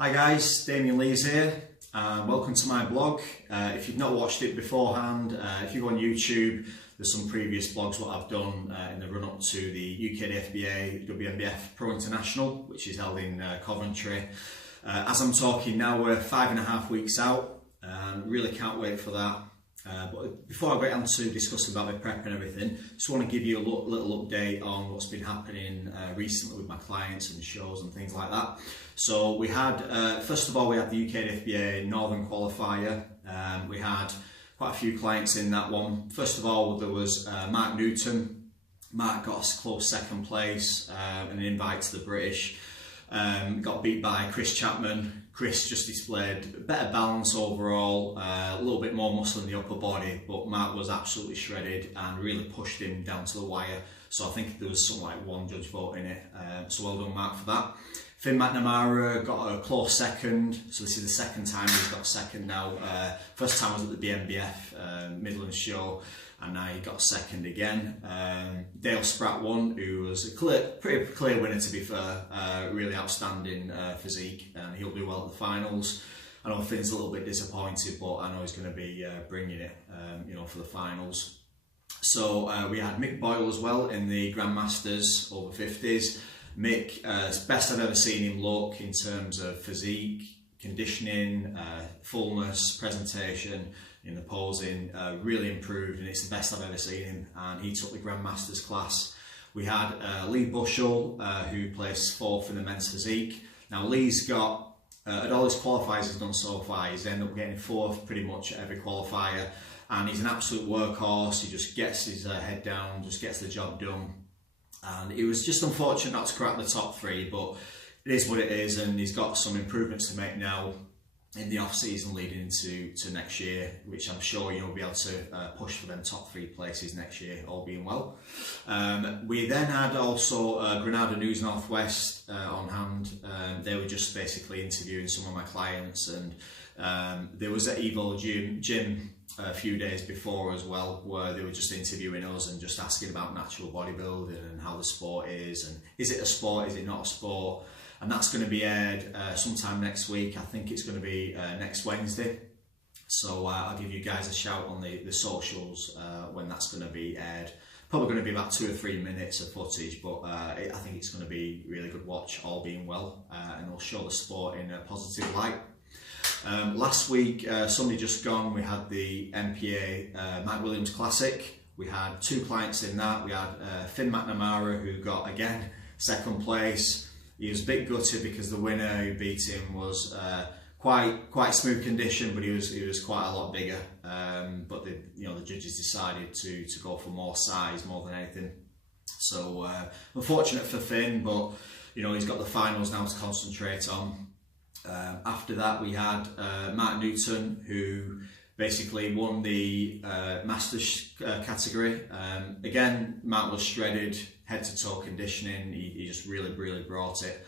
Hi guys, Damien Lees here. Welcome to my blog. If you've not watched it beforehand, if you go on YouTube, there's some previous blogs what I've done in the run up to the UKDFBA WNBF Pro International, which is held in Coventry. As I'm talking now, we're 5.5 weeks out. Really can't wait for that. But before I get on to discussing about my prep and everything, just want to give you a little update on what's been happening recently with my clients and shows and things like that. So we had, first of all, we had the UKDFBA Northern Qualifier. We had quite a few clients in that one. First of all, there was Mark Newton. Mark got a close second place and an invite to the British. Got beat by Chris Chapman. Chris just displayed better balance overall, a little bit more muscle in the upper body, but Mark was absolutely shredded and really pushed him down to the wire. So I think there was something like one judge vote in it. So well done, Mark, for that. Finn McNamara got a close second, so this is the second time he's got second now. First time was at the WNBF Midlands show, and now he got second again. Dale Spratt won, who was a pretty clear winner to be fair. Really outstanding physique, and he'll do well at the finals. I know Finn's a little bit disappointed, but I know he's going to be bringing it, for the finals. So we had Mick Boyle as well in the Grandmasters over 50s. Mick, it's best I've ever seen him look in terms of physique, conditioning, fullness, presentation, in the posing, really improved, and it's the best I've ever seen him, and he took the Grandmasters class. We had Lee Bushell, who placed 4th in the men's physique. Now Lee's got, at all his qualifiers he's done so far, he's ended up getting 4th pretty much at every qualifier, and he's an absolute workhorse. He just gets his head down, just gets the job done. And it was just unfortunate not to crack the top 3, but it is what it is, and he's got some improvements to make now in the off season leading into next year, which I'm sure you'll be able to push for them top 3 places next year, all being well. We then had also Granada News Northwest on hand. They were just basically interviewing some of my clients, and there was at Evo Gym a few days before as well, where they were just interviewing us and just asking about natural bodybuilding and how the sport is, and is it a sport, is it not a sport. And that's going to be aired sometime next week. I think it's going to be next Wednesday. So I'll give you guys a shout on the socials when that's going to be aired. Probably going to be about 2 or 3 minutes of footage, but I think it's going to be a really good watch, all being well, and it'll show the sport in a positive light. Last week, Sunday just gone, we had the MPA Mike Williams Classic. We had 2 clients in that. We had Finn McNamara, who got, again, second place. He was a bit gutted because the winner who beat him was quite smooth condition, but he was quite a lot bigger. But the judges decided to go for more size more than anything. So unfortunate for Finn, but he's got the finals now to concentrate on. After that, we had Mark Newton, who basically won the Masters category. Again, Mark was shredded, head to toe conditioning. He just really brought it.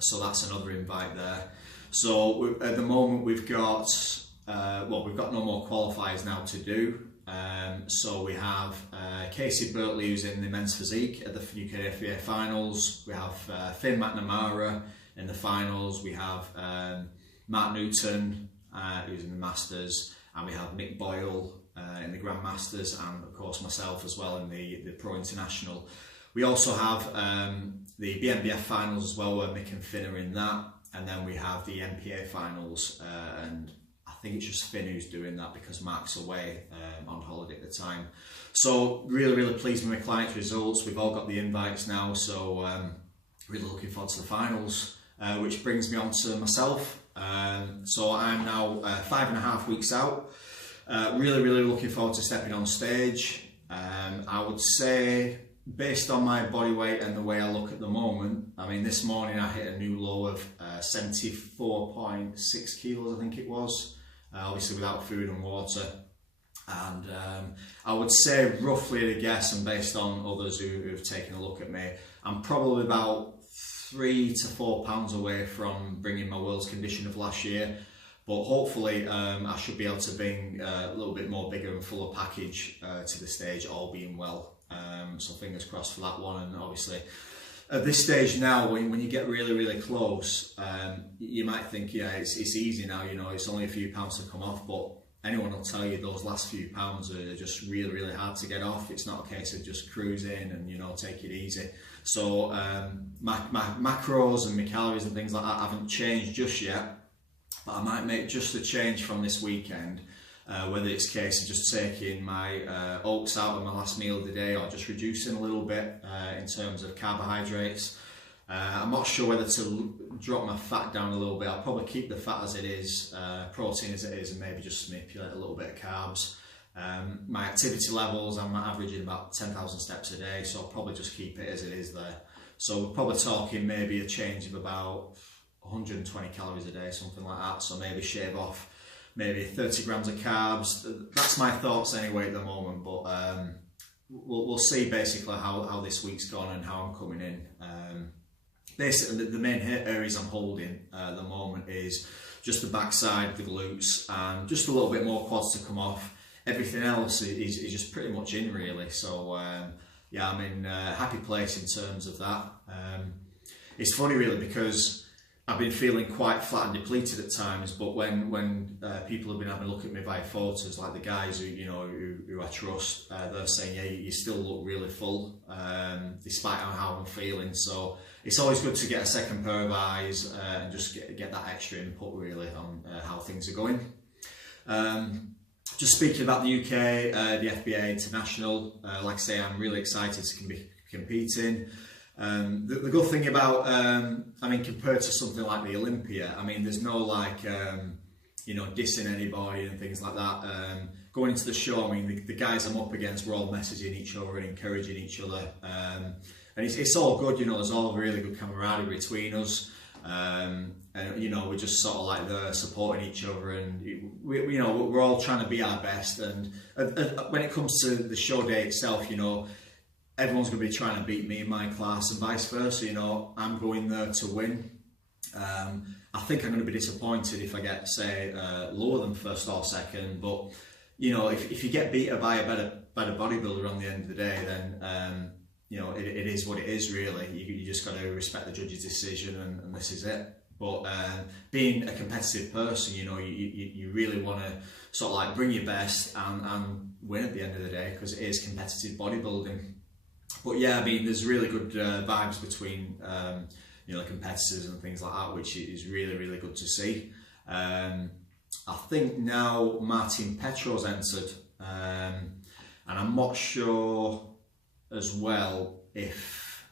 So that's another invite there. So at the moment we've got we've got no more qualifiers now to do. So we have Casey Bertley, who's in the men's physique at the UKDFBA finals. We have Finn McNamara in the finals. We have Mark Newton, who's in the Masters, and we have Mick Boyle in the Grandmasters, and of course myself as well in the Pro International. We also have the BNBF finals as well, where Mick and Finn are in that, and then we have the MPA finals, and I think it's just Finn who's doing that because Mark's away on holiday at the time. So really pleased with my clients' results. We've all got the invites now, so really looking forward to the finals, which brings me on to myself. So I'm now 5.5 weeks out. Really looking forward to stepping on stage. I would say, based on my body weight and the way I look at the moment, I mean, this morning I hit a new low of 74.6 kilos, I think it was, obviously without food and water. And I would say, roughly at a guess, and based on others who have taken a look at me, I'm probably about 3 to 4 pounds away from bringing my world's condition of last year, but hopefully I should be able to bring a little bit more bigger and fuller package to the stage, all being well. So fingers crossed for that one, and obviously at this stage now, when you get really close, you might think, yeah, it's easy now, you know, it's only a few pounds to come off, but anyone will tell you those last few pounds are just really hard to get off. It's not a case of just cruising and, you know, take it easy. So my macros and my calories and things like that haven't changed just yet, but I might make just a change from this weekend. Whether it's a case of just taking my oats out of my last meal of the day, or just reducing a little bit in terms of carbohydrates. I'm not sure whether to drop my fat down a little bit. I'll probably keep the fat as it is, protein as it is, and maybe just manipulate a little bit of carbs. My activity levels, I'm averaging about 10,000 steps a day, so I'll probably just keep it as it is there. So we're probably talking maybe a change of about 120 calories a day, something like that. So maybe shave off maybe 30 grams of carbs. That's my thoughts anyway at the moment, but we'll see basically how this week's gone and how I'm coming in. Basically the main areas I'm holding at the moment is just the backside, the glutes, and just a little bit more quads to come off. Everything else is just pretty much in really. So yeah, I'm in a happy place in terms of that. It's funny really because I've been feeling quite flat and depleted at times, but when people have been having a look at me via photos, like the guys who I trust, they're saying, yeah, you still look really full, despite how I'm feeling. So it's always good to get a second pair of eyes and just get that extra input really on how things are going. Just speaking about the UK, the FBA International, like I say, I'm really excited to be competing. The good thing about, I mean, compared to something like the Olympia, I mean, there's no like, you know, dissing anybody and things like that. Going into the show, I mean, the guys I'm up against, we're all messaging each other and encouraging each other. And it's all good, you know, there's all really good camaraderie between us. And, you know, we're just sort of like there supporting each other, and you know, we're all trying to be our best. And when it comes to the show day itself, you know, everyone's going to be trying to beat me in my class and vice versa. You know, I'm going there to win. I think I'm going to be disappointed if I get, say, lower than first or second. But you know, if you get beaten by a better bodybuilder on the end of the day, then you know, it is what it is. Really, you just got to respect the judge's decision, and this is it. But being a competitive person, you know, you really want to sort of like bring your best and win at the end of the day, because it is competitive bodybuilding. But yeah, I mean, there's really good vibes between you know, the competitors and things like that, which is really good to see. I think now Martin Petro's entered, and I'm not sure as well if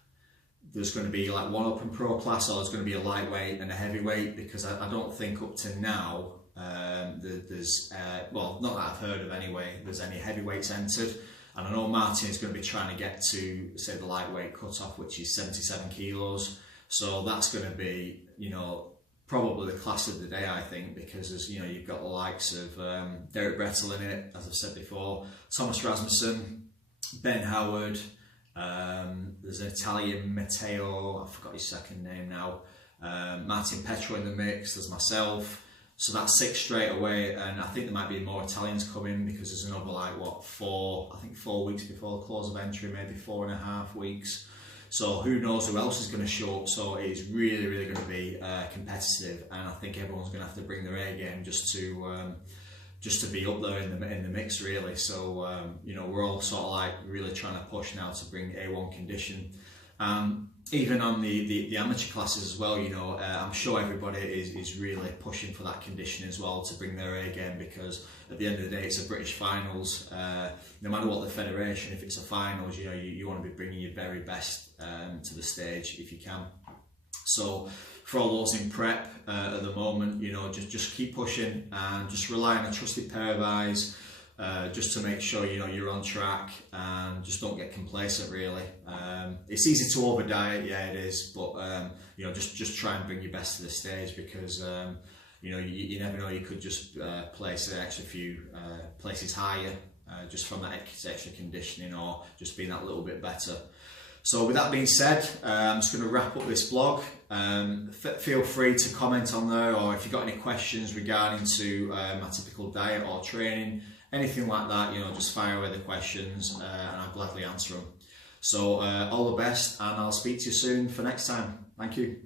there's going to be like one open pro class or there's going to be a lightweight and a heavyweight, because I don't think up to now there's well, not that I've heard of anyway, there's any heavyweights entered. And I know Martin is going to be trying to get to, say, the lightweight cutoff, which is 77 kilos. So that's going to be, you know, probably the class of the day, I think, because there's, you know, you've got the likes of Derek Brettel in it, as I've said before, Thomas Rasmussen, Ben Howard, there's an Italian, Matteo, I forgot his second name now, Martin Petro in the mix, there's myself. So that's 6 straight away, and I think there might be more Italians coming, because there's another like what, 4 weeks before the close of entry, maybe 4.5 weeks. So who knows who else is going to show up. So it is really going to be competitive, and I think everyone's going to have to bring their A game just to be up there in the mix really. So you know, we're all sort of like really trying to push now to bring A1 condition. Even on the amateur classes as well, you know, I'm sure everybody is really pushing for that condition as well, to bring their A game, because at the end of the day it's a British finals. No matter what the federation, if it's a finals, you know, you want to be bringing your very best to the stage if you can. So for all those in prep at the moment, you know, just keep pushing and just rely on a trusted pair of eyes. Just to make sure, you know, you're on track, and just don't get complacent really. It's easy to over diet, yeah it is, but you know, just try and bring your best to the stage, because you know, you never know, you could just place an extra few places higher just from that extra conditioning, or just being that little bit better. So with that being said, I'm just going to wrap up this vlog. Feel free to comment on there, or if you've got any questions regarding to my typical diet or training, anything like that, you know, just fire away the questions and I'll gladly answer them. So all the best, and I'll speak to you soon for next time. Thank you.